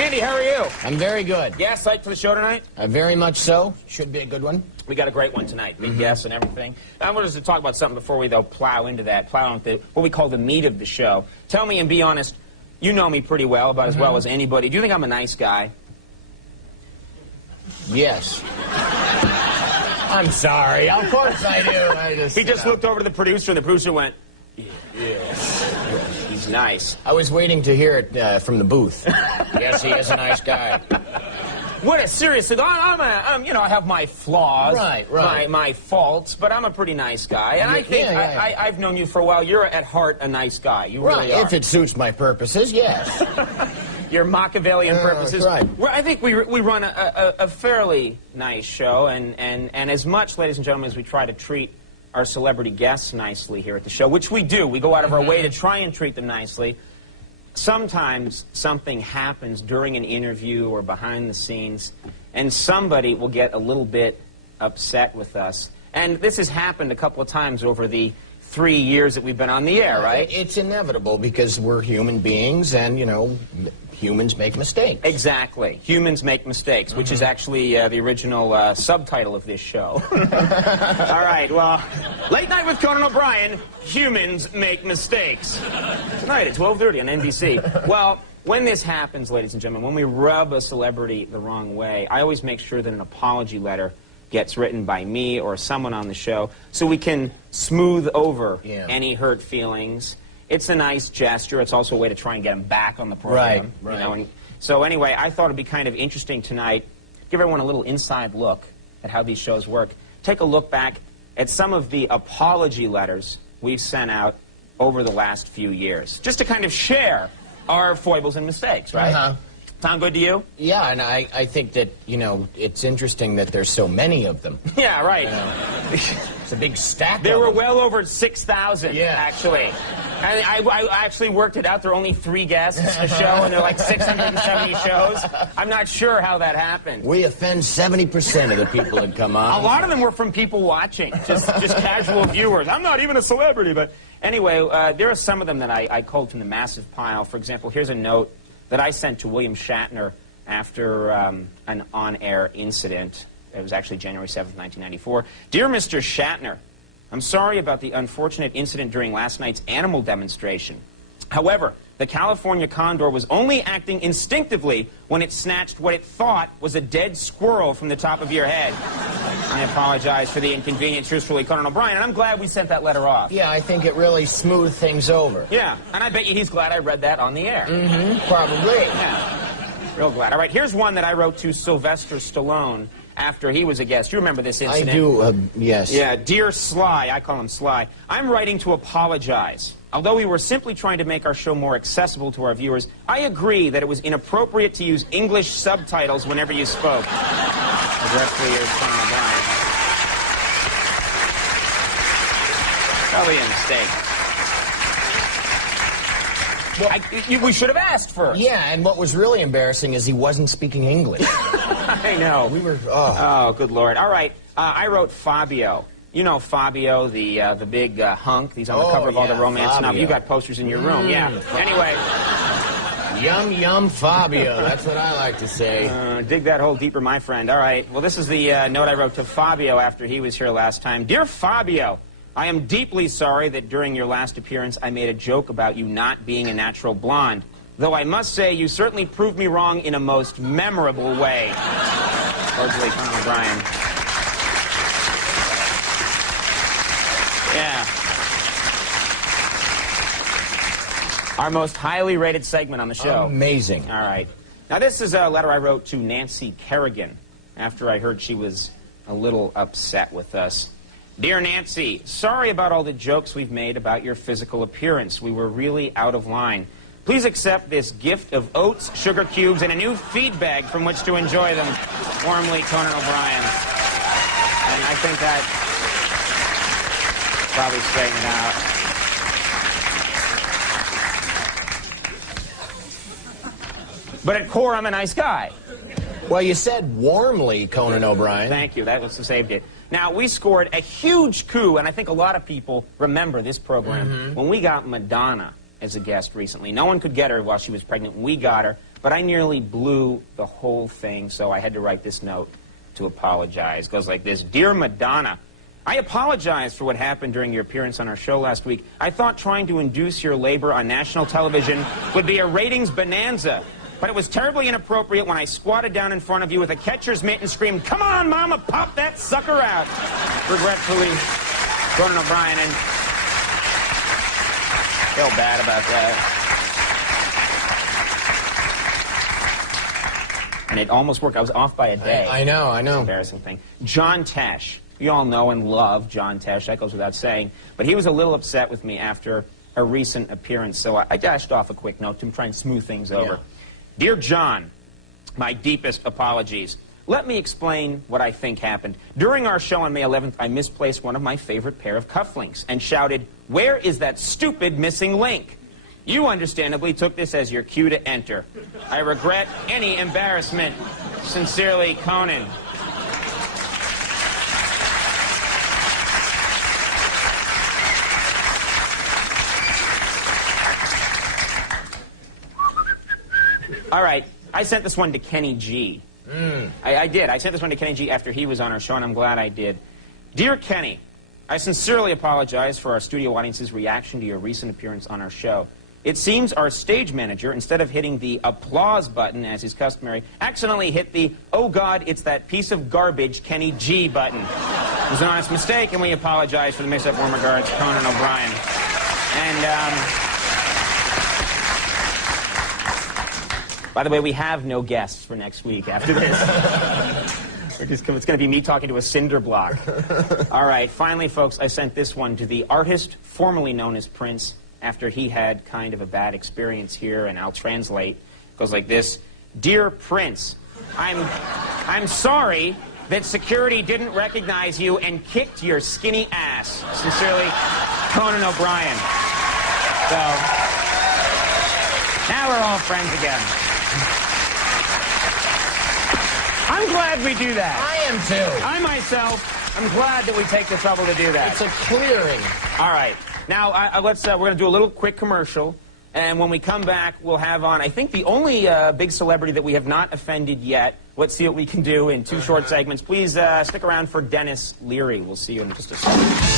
Andy, how are you? I'm very good. Yeah, psyched for the show tonight? Very much so. Should be a good one. We got a great one tonight. Big guests and everything. I wanted to talk about something before we, though, plow into what we call the meat of the show. Tell me and be honest, you know me pretty well, about as well as anybody. Do you think I'm a nice guy? Yes. I'm sorry. Of course I do. He just looked over to the producer, and the producer went, yes. He's nice. I was waiting to hear it from the booth. Yes, he is a nice guy. What a seriously, you know, I have my flaws, right. my faults, but I'm a pretty nice guy, and I think I've known you for a while. You're at heart a nice guy. You really are. If it suits my purposes, yes. Your Machiavellian purposes. Right. Well, I think we run a fairly nice show, and as much, ladies and gentlemen, as we try to treat our celebrity guests nicely here at the show, which we do. We go out of our way to try and treat them nicely. Sometimes something happens during an interview or behind the scenes, and somebody will get a little bit upset with us. And this has happened a couple of times over the 3 years that we've been on the air, right? It's inevitable because we're human beings and, you know, humans make mistakes. Exactly. Humans make mistakes, which is actually the original subtitle of this show. All right, well, Late Night with Conan O'Brien, Humans Make Mistakes. Tonight at 12:30 on NBC. Well, when this happens, ladies and gentlemen, when we rub a celebrity the wrong way, I always make sure that an apology letter gets written by me or someone on the show so we can smooth over any hurt feelings. It's a nice gesture. It's also a way to try and get them back on the program. Right. You know? And so anyway, I thought it'd be kind of interesting tonight, give everyone a little inside look at how these shows work. Take a look back at some of the apology letters we've sent out over the last few years, just to kind of share our foibles and mistakes, right? Sound good to you? Yeah, and I think that, you know, it's interesting that there's so many of them. Yeah, right. You know, it's a big stack There of were them. well over 6,000, actually. And I actually worked it out. There are only 3 guests a show, and there are like 670 shows. I'm not sure how that happened. We offend 70% of the people that come on. A lot of them were from people watching, just casual viewers. I'm not even a celebrity, but anyway, there are some of them that I culled from the massive pile. For example, here's a note that I sent to William Shatner after an on-air incident. It was actually January 7th, 1994. Dear Mr. Shatner, I'm sorry about the unfortunate incident during last night's animal demonstration. However, the California condor was only acting instinctively when it snatched what it thought was a dead squirrel from the top of your head. I apologize for the inconvenience. Truthfully, Conan O'Brien, and I'm glad we sent that letter off. Yeah, I think it really smoothed things over. Yeah, and I bet you he's glad I read that on the air. Probably. Yeah, real glad. All right, here's one that I wrote to Sylvester Stallone after he was a guest. You remember this incident? I do, yes. Yeah, Dear Sly, I call him Sly, I'm writing to apologize. Although we were simply trying to make our show more accessible to our viewers, I agree that it was inappropriate to use English subtitles whenever you spoke. Regretfully, yours, Conan O'Brien. Probably a mistake. Well, we should have asked first. Yeah, and what was really embarrassing is he wasn't speaking English. I know. We were, oh, good Lord. All right, I wrote Fabio. You know Fabio, the big hunk. He's on the cover of all the romance novels. You got posters in your room, Anyway. Yum, yum, Fabio. That's what I like to say. Dig that hole deeper, my friend. All right. Well, this is the note I wrote to Fabio after he was here last time. Dear Fabio, I am deeply sorry that during your last appearance I made a joke about you not being a natural blonde. Though I must say you certainly proved me wrong in a most memorable way. Cordially, Conan O'Brien. Yeah. Our most highly rated segment on the show. Amazing. All right. Now, this is a letter I wrote to Nancy Kerrigan after I heard she was a little upset with us. Dear Nancy, sorry about all the jokes we've made about your physical appearance. We were really out of line. Please accept this gift of oats, sugar cubes, and a new feed bag from which to enjoy them. Warmly, Conan O'Brien. And I think that probably straighten it out. But at core, I'm a nice guy. Well, you said warmly, Conan O'Brien. Thank you. That was the saved it. Now, we scored a huge coup, and I think a lot of people remember this program when we got Madonna as a guest recently. No one could get her while she was pregnant. We got her. but I nearly blew the whole thing, so I had to write this note to apologize. It goes like this. Dear Madonna, I apologize for what happened during your appearance on our show last week. I thought trying to induce your labor on national television would be a ratings bonanza, but it was terribly inappropriate when I squatted down in front of you with a catcher's mitt and screamed, "Come on, Mama, pop that sucker out." Regretfully, Conan O'Brien. And feel bad about that. And it almost worked. I was off by a day. I know. Embarrassing thing. John Tesh. You all know and love John Tesh. That goes without saying. But he was a little upset with me after a recent appearance, so I dashed off a quick note to him, try and smooth things over. Yeah. Dear John, my deepest apologies. Let me explain what I think happened. During our show on May 11th, I misplaced one of my favorite pair of cufflinks and shouted, "Where is that stupid missing link?" You understandably took this as your cue to enter. I regret any embarrassment. Sincerely, Conan. All right, I sent this one to Kenny G. I did. I sent this one to Kenny G after he was on our show, and I'm glad I did. Dear Kenny, I sincerely apologize for our studio audience's reaction to your recent appearance on our show. It seems our stage manager, instead of hitting the applause button, as is customary, accidentally hit the, "Oh God, it's that piece of garbage Kenny G button." It was an honest mistake, and we apologize for the mix-up. Warm regards, Conan O'Brien. And, by the way, we have no guests for next week after this. It's going to be me talking to a cinder block. All right, finally, folks, I sent this one to the artist formerly known as Prince after he had kind of a bad experience here, and I'll translate. It goes like this. Dear Prince, I'm sorry that security didn't recognize you and kicked your skinny ass. Sincerely, Conan O'Brien. So, now we're all friends again. I'm glad we do that. I am too. I myself, I'm glad that we take the trouble to do that. It's a clearing. All right. Now, we're going to do a little quick commercial, and when we come back, we'll have on, I think, the only big celebrity that we have not offended yet. Let's see what we can do in two short segments. Please stick around for Dennis Leary. We'll see you in just a second.